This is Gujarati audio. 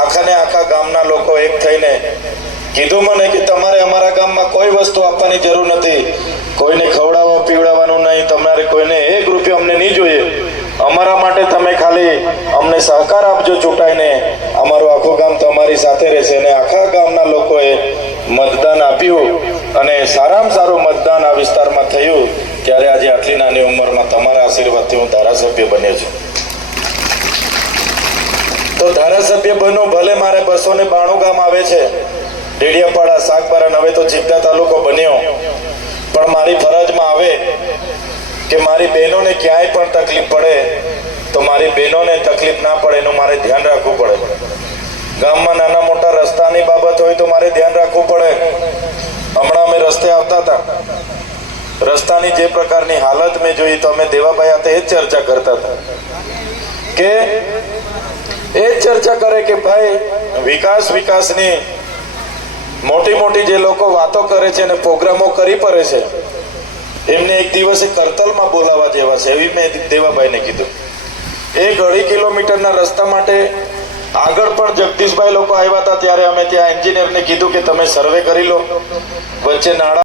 આખા ને આખા ગામના લોકો એક થઈને કીધું મને કે તમારે અમારા ગામમાં કોઈ વસ્તુ આપવાની જરૂર નથી, કોઈને ખવડાવવા પીવડાવવાનું નહીં, તમારે કોઈને 1 રૂપિયો અમને નહીં જોઈએ, અમારા માટે તમે ખાલી અમને સહકાર આપજો ચૂંટાઈને, અમારું આખું ગામ તમારી સાથે રહેશે. અને આખા ગામના લોકોએ મતદાન આપ્યું અને સારામાં સારું મતદાન આ વિસ્તારમાં થયું. ત્યારે આજે આટલી નાની ઉંમરમાં તમારા આશીર્વાદથી હું ધારાસભ્ય બન્યો છું. તો ધારાસભ્ય બનો, ભલે મારે 292 ગામ આવે છે, ડેડિયાપાડા, સાગબારા, હવે તો ચિત્તા તાલુકો બન્યો, પણ મારી ફરજમાં આવે કે મારી બહેનોને ક્યાંય પણ તકલીફ પડે તો મારી બહેનોને તકલીફ ના પડે એનું મારે ધ્યાન રાખવું પડે. ગામમાં નાના મોટા રસ્તાની બાબત હોય તો મારે ધ્યાન રાખવું પડે. હમણાં અમે રસ્તે આવતા હતા, રસ્તાની જે પ્રકારની હાલત મેં જોઈ તો અમે દેવાભાઈ સાથે એ જ ચર્ચા કરતા હતા કે એ જ ચર્ચા કરે કે ભાઈ વિકાસની મોટી મોટી જે લોકો વાતો કરે છે અને પ્રોગ્રામો કરી પડે છે એમને એક દિવસે કરતલમાં બોલાવવા જેવા છે, એવી મેં દેવાભાઈને કીધું. 1.5 કિલોમીટરના રસ્તા માટે આગળ પણ જગદીશભાઈ લોકો આવ્યા હતા, ત્યારે અમે ત્યાં એન્જિનિયરને કીધું કે તમે સર્વે કરી લો, વચ્ચે નાળા